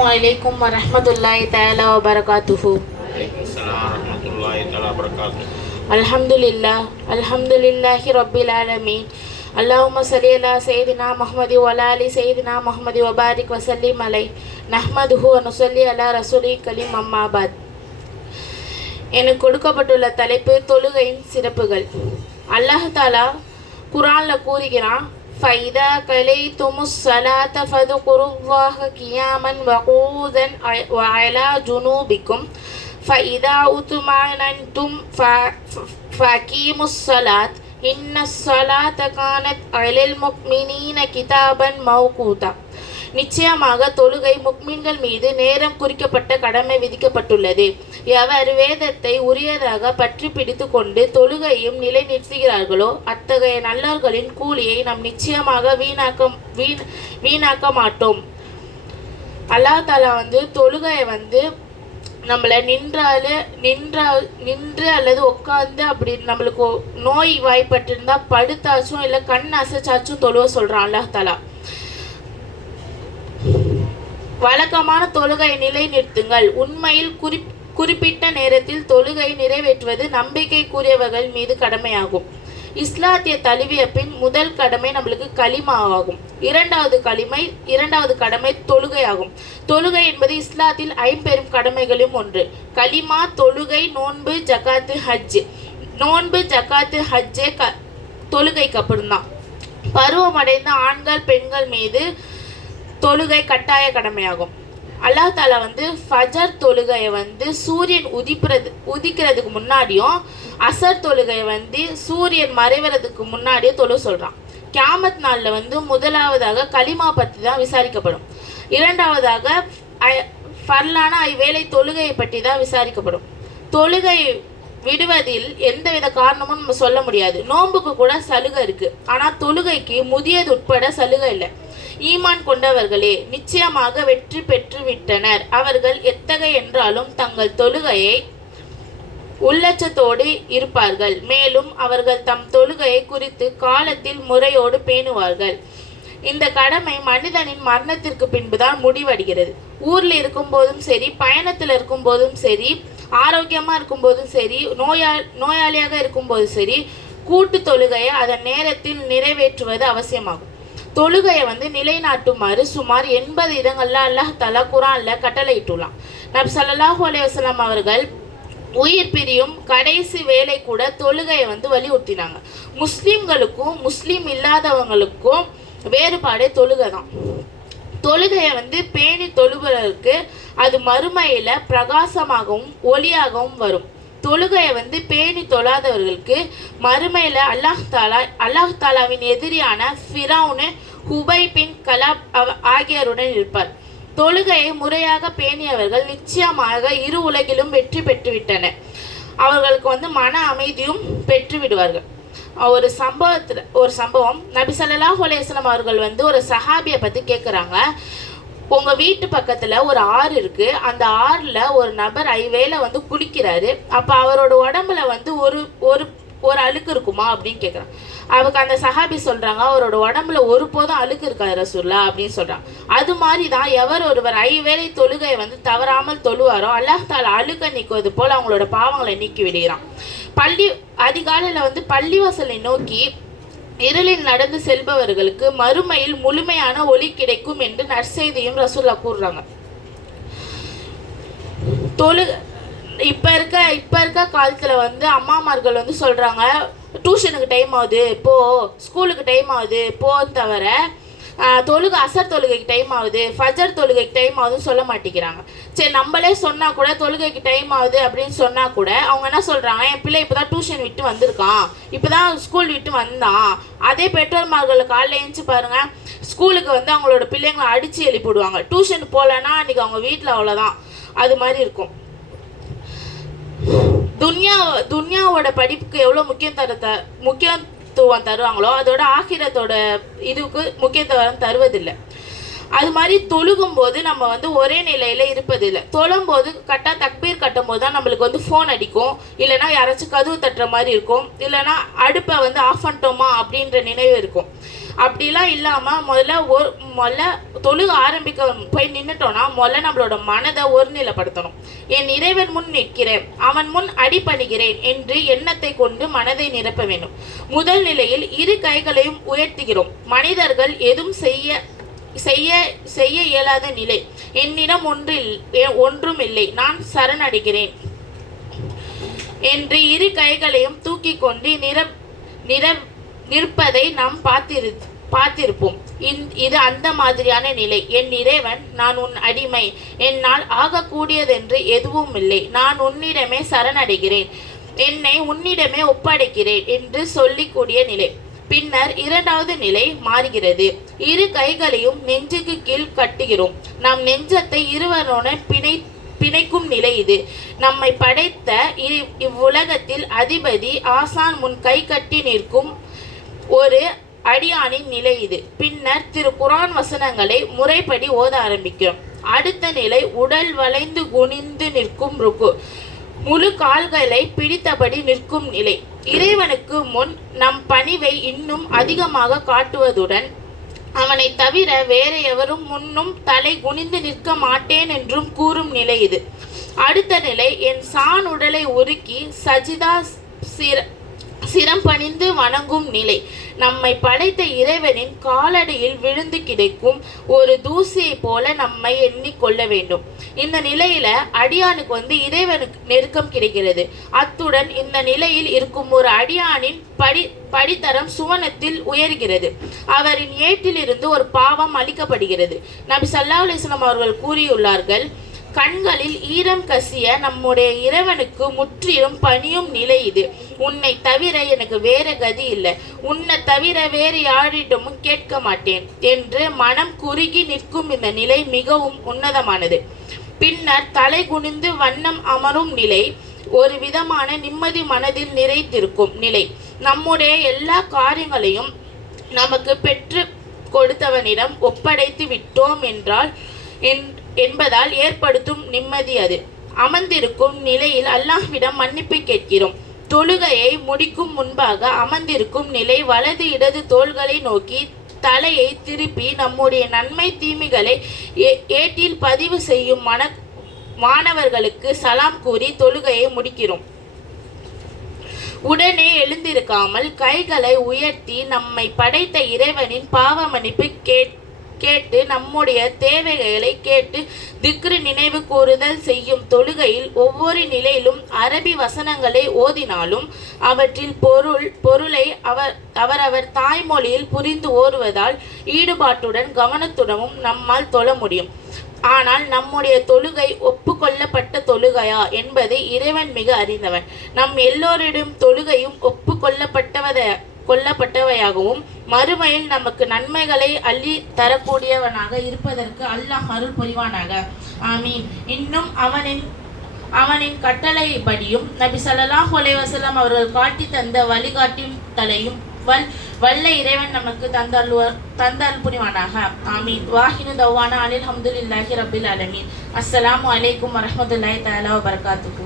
Assalamualaikum warahmatullahi taala wabarakatuh. Waalaikumsalam warahmatullahi taala wabarakatuh. Alhamdulillahi rabbil alamin. Allahumma salli ala sayyidina Muhammad wa ala ali sayyidina Muhammad wa barik wa sallim alayhi. Nahmaduhu wa nusalli ala rasulil karim amma ba'd. எனக்கு கொடுக்கப்பட்டுள்ள தலைப்பு தொழுகையின் சிறப்புகள். அல்லாஹ் தாலா குர்ஆன்ல கூறுகிறான், ஃபைதா கலைத்துமுஸ் ஸலாத ஃபதுகுருல்லாஹ கியாமன் வ கூதன் வ அலா ஜுனூபிக்கும் ஃபைதா உத்மஅனன்தும் ஃபகீமுஸ் ஸலாத் இன்னஸ் ஸலாத கானத் அலல் முஃமினீன கிதாபன் மௌகூதா. நிச்சயமாக தொழுகை முக்மீன்கள் மீது நேரம் குறிக்கப்பட்ட கடமை விதிக்கப்பட்டுள்ளது. எவர் வேதத்தை உரியதாக பற்றி பிடித்து கொண்டு தொழுகையும் நிலைநிறுத்துகிறார்களோ அத்தகைய நல்லவர்களின் கூலியை நாம் நிச்சயமாக வீணாக்க மாட்டோம். அல்லாஹ் தாலா தொழுகையை நம்மளை நின்று அல்லது உட்காந்து அப்படி நம்மளுக்கு நோய் வாய்ப்பட்டிருந்தா படுத்தாச்சும் இல்லை கண் அசைச்சாச்சும் தொழுவ சொல்கிறான் அல்லாஹ் தாலா. வழக்கமான தொழுகை நிலைநிறுத்துங்கள். உண்மையில் குறிப்பிட்ட நேரத்தில் தொழுகை நிறைவேற்றுவது நம்பிக்கைக்குரியவர்கள் மீது கடமையாகும். இஸ்லாத்திய தழுவிய பின் முதல் கடமை நம்மளுக்கு கலிமா ஆகும். இரண்டாவது கடமை தொழுகை ஆகும். தொழுகை என்பது இஸ்லாத்தில் ஐம்பெரும் கடமைகளும் ஒன்று. கலிமா, தொழுகை, நோன்பு, ஜகாத்து, ஹஜ். நோன்பு, ஜகாத்து, ஹஜ்ஜே தொழுகைக்கு அப்புறம் தான். பருவமடைந்த ஆண்கள் பெண்கள் மீது தொழுகை கட்டாய கடமையாகும். அல்லாஹ் தாலா ஃபஜர் தொழுகையை சூரியன் உதிக்கிறதுக்கு முன்னாடியும் அசர் தொழுகையை சூரியன் மறைவதுக்கு முன்னாடியே தொழு சொல்கிறான். கியாமத் நாளில் முதலாவதாக கலிமா பற்றி தான் விசாரிக்கப்படும். இரண்டாவதாக ஃபர்லான ஐவேளை தொழுகையை பற்றி தான் விசாரிக்கப்படும். தொழுகை விடுவதில் எந்தவித காரணமும் நம்ம சொல்ல முடியாது. நோன்புக்கு கூட சலுகை இருக்குது, ஆனால் தொழுகைக்கு முதியது உட்பட சலுகை இல்லை. ஈமான் கொண்டவர்களே நிச்சயமாக வெற்றி பெற்று விட்டனர். அவர்கள் எத்தகைய என்றாலும் தங்கள் தொழுகையை உள்ளச்சத்தோடு இருப்பார்கள். மேலும் அவர்கள் தம் தொழுகையை குறித்து காலத்தில் முறையோடு பேணுவார்கள். இந்த கடமை மனிதனின் மரணத்திற்கு பின்புதான் முடிவடைகிறது. ஊரில் இருக்கும் போதும் சரி, பயணத்தில் இருக்கும் போதும் சரி, ஆரோக்கியமாக இருக்கும் போதும் சரி, நோயாளியாக இருக்கும் போதும் சரி, கூட்டு தொழுகையை அதன் நேரத்தில் நிறைவேற்றுவது அவசியமாகும். தொழுகையை நிலைநாட்டுமாறு சுமார் 80 இடங்கள்ல அல்லாஹ் தஆலா குர்ஆன்ல கட்டளையிட்டுள்ளான். நபி ஸல்லல்லாஹு அலைஹி வஸல்லம் அவர்கள் உயிர் பிரியும் கடைசி வேளை கூட தொழுகையை வலியுறுத்தினாங்க. முஸ்லீம்களுக்கும் முஸ்லீம் இல்லாதவங்களுக்கும் வேறுபாடே தொழுகை தான். தொழுகையை பேணி தொழுகிறவருக்கு அது மறுமையில பிரகாசமாகவும் ஒளியாகவும் வரும். தொழுகையை பேணி தொழாதவர்களுக்கு மறுமையில் அல்லாஹ் தாலாவின் எதிரியான ஃபிரௌன், ஹுபை பின் கலாப் ஆகியோருடன் இருப்பார். தொழுகையை முறையாக பேணியவர்கள் நிச்சயமாக இரு உலகிலும் வெற்றி பெற்றுவிட்டனர். அவர்களுக்கு மன அமைதியும் பெற்று விடுவார்கள். ஒரு சம்பவம் நபி ஸல்லல்லாஹு அலைஹி வஸல்லம் அவர்கள் ஒரு சஹாபியை பற்றி கேட்குறாங்க. உங்கள் வீட்டு பக்கத்தில் ஒரு ஆறு இருக்குது, அந்த ஆறில் ஒரு நபர் ஐவேளை குளிக்கிறாரு. அப்போ அவரோட உடம்புல ஒரு அழுக்கு இருக்குமா அப்படின்னு கேட்குறான். அவருக்கு அந்த சஹாபி சொல்கிறாங்க, அவரோட உடம்புல ஒருபோதும் அழுக்கு இருக்காது ரசூல்லா அப்படின்னு சொல்கிறாங்க. அது மாதிரி தான் எவர் ஒருவர் ஐவேளை தொழுகையை தவறாமல் தொழுவாரோ அல்லாஹ் தாலா அழுக்க நீக்குவது போல் அவங்களோட பாவங்களை நீக்கி விடுகிறான். அதிகாலையில் பள்ளிவாசலை நோக்கி இருளில் நடந்து செல்பவர்களுக்கு மறுமையில் முழுமையான ஒளி கிடைக்கும் என்று நற்செய்தியும் ரசூல்லா கூறுறாங்க. இப்ப இருக்க காலத்துல அம்மாமார்கள் சொல்றாங்க, டியூஷனுக்கு டைம் ஆகுது போ, ஸ்கூலுக்கு டைம் ஆகுது போன்னு தவிர அசர் தொழுகைக்கு டைம் ஆகுது, ஃபஜர் தொழுகைக்கு டைம் ஆகுதுன்னு சொல்ல மாட்டேங்கிறாங்க. சரி, நம்மளே சொன்னால் கூட தொழுகைக்கு டைம் ஆகுது அப்படின்னு சொன்னால் கூட அவங்க என்ன சொல்கிறாங்க, என் பிள்ளை இப்போ தான் டியூஷன் விட்டு வந்திருக்கான், இப்போ தான் ஸ்கூல் விட்டு வந்தான். அதே பெற்றோர்மார்கள் காலையில் எழுந்துச்சு பாருங்கள், ஸ்கூலுக்கு அவங்களோட பிள்ளைங்களை அடித்து எழுப்பிடுவாங்க. டியூஷன் போகலன்னா அன்றைக்கி அவங்க வீட்டில் அவ்வளோதான். அது மாதிரி இருக்கும். துன்யாவோட படிப்புக்கு எவ்வளோ முக்கியத்துவம் தருவாங்களோ அதோட ஆகிரத்தோட இதுக்கு முக்கியத்துவம் தருவதில்லை. அது மாதிரி தொழுகும் போது நம்ம ஒரே நிலையில் இருப்பதில்லை. தொழும்போது தக்பீர் கட்டும் போது தான் நம்மளுக்கு ஃபோன் அடிக்கும், இல்லைனா யாராச்சும் கதவு தட்டுற மாதிரி இருக்கும், இல்லைனா அடுப்பை ஆஃப் பண்ணிட்டோமா அப்படின்ற நினைவு இருக்கும். அப்படிலாம் இல்லாமல் முதல்ல தொழுக ஆரம்பிக்க போய் நின்றுட்டோன்னா முதல்ல நம்மளோட மனதை ஒருநிலைப்படுத்தணும். என் இறைவன் முன் நிற்கிறேன், அவன் முன் அடிபணிகிறேன் என்று எண்ணத்தை கொண்டு மனதை நிரப்ப வேண்டும். முதல் நிலையில் இரு கைகளையும் உயர்த்துகிறோம். மனிதர்கள் எதுவும் செய்ய இயலாத நிலை. என்னிடம் ஒன்றும் இல்லை, நான் சரணடைகிறேன் என்று இரு கைகளையும் தூக்கி கொண்டு நிற்பதை நாம் பார்த்திருப்போம். இது அந்த மாதிரியான நிலை. என் இறைவன், நான் உன் அடிமை, என்னால் ஆகக்கூடியதென்று எதுவும் இல்லை, நான் உன்னிடமே சரணடைகிறேன், என்னை உன்னிடமே ஒப்படைக்கிறேன் என்று சொல்லிக்கூடிய நிலை. பின்னர் இரண்டாவது நிலை மாறுகிறது. இரு கைகளையும் நெஞ்சுக்கு கீழ் கட்டுகிறோம். நம் நெஞ்சத்தை இருவருடன் பிணைக்கும் நிலை இது. நம்மை படைத்த இவ்வுலகத்தில் அதிபதி ஆசான் முன் கை கட்டி நிற்கும் ஒரு அடியானின் நிலை இது. பின்னர் திரு குர்ஆன் வசனங்களை முறைப்படி ஓத ஆரம்பிக்கிறோம். அடுத்த நிலை உடல் வளைந்து குனிந்து நிற்கும் ருக்கு. முழு கால்களை பிடித்தபடி நிற்கும் நிலை. இறைவனுக்கு முன் நம் பணிவை இன்னும் அதிகமாக காட்டுவதுடன் அவனை தவிர வேற எவரும் முன்னும் தலை குனிந்து நிற்க மாட்டேன் என்றும் கூறும் நிலை இது. அடுத்த நிலை என் சான் உடலை உருக்கி சஜிதா சிரம் பணிந்து வணங்கும் நிலை. நம்மை படைத்த இறைவனின் காலடியில் விழுந்து கிடைக்கும் ஒரு தூசியை போல நம்மை எண்ணிக்கொள்ள வேண்டும். இந்த நிலையில அடியானுக்கு இறைவனுக்கு நெருக்கம் கிடைக்கிறது. அத்துடன் இந்த நிலையில் இருக்கும் ஒரு அடியானின் படித்தரம் சுவனத்தில் உயர்கிறது. அவரின் ஏட்டிலிருந்து ஒரு பாவம் அளிக்கப்படுகிறது. நபி ஸல்லல்லாஹு அலைஹி வஸல்லம் அவர்கள் கூறியுள்ளார்கள், கண்களில் ஈரம் கசிய நம்முடைய இறைவனுக்கு முற்றிலும் பணியும் நிலை இது. உன்னை தவிர எனக்கு வேற கதி இல்லை, உன்னை தவிர வேறு யாரிடமும் கேட்க மாட்டேன் என்று மனம் குறுகி நிற்கும் இந்த நிலை மிகவும் உன்னதமானது. பின்னர் தலை குனிந்து வண்ணம் அமரும் நிலை ஒரு விதமான நிம்மதி மனதில் நிறைத்திருக்கும் நிலை. நம்முடைய எல்லா காரியங்களையும் நமக்கு பெற்று கொடுத்தவனிடம் ஒப்படைத்து விட்டோம் என்பதால் ஏற்படுத்தும் நிம்மதி அது. அமர்ந்திருக்கும் நிலையில் அல்லாஹ்விடம் மன்னிப்பு கேட்கிறோம். தொழுகையை முடிக்கும் முன்பாக அமர்ந்திருக்கும் நிலை வலது இடது தோள்களை நோக்கி தலையை திருப்பி நம்முடைய நன்மை தீமைகளை ஏட்டில் பதிவு செய்யும் மாணவர்களுக்கு சலாம் கூறி தொழுகையை முடிக்கிறோம். உடனே எழுந்திருக்காமல் கைகளை உயர்த்தி நம்மை படைத்த இறைவனின் பாவ மன்னிப்பு கேட்டு நம்முடைய தேவைகளை கேட்டு திக்ரு நினைவு கூறுதல் செய்யும் தொழுகையில் ஒவ்வொரு நிலையிலும் அரபி வசனங்களை ஓதினாலும் அவற்றில் பொருளை அவரவர் தாய்மொழியில் புரிந்து ஓடுவதால் ஈடுபாட்டுடன் கவனத்துடனும் நம்மால் தொழ முடியும். ஆனால் நம்முடைய தொழுகை ஒப்புக்கொள்ளப்பட்ட தொழுகையா என்பதை இறைவன் மிக அறிந்தவன். நம் எல்லோரிடம் தொழுகையும் கொள்ளப்பட்டவையாகவும் மறுமையில் நமக்கு நன்மைகளை அள்ளி தரக்கூடியவனாக இருப்பதற்கு அல்லாஹ் அருள் புரிவானாக. ஆமீன். இன்னும் அவனின் கட்டளைப்படியும் நபி ஸல்லல்லாஹு அலைஹி வஸல்லம் அவர்கள் காட்டி தந்த வழிகாட்டின் தலையும் வல்ல இறைவன் நமக்கு தந்தல் புரிவானாக. ஆமீன். வாஹினு தவானா அல்ஹம்துலில்லாஹி ரப்பில் ஆலமீன். அஸ்ஸலாமு அலைக்கும் வரஹ்மத்துல்லாஹி தஆலா வபரகாத்துஹு.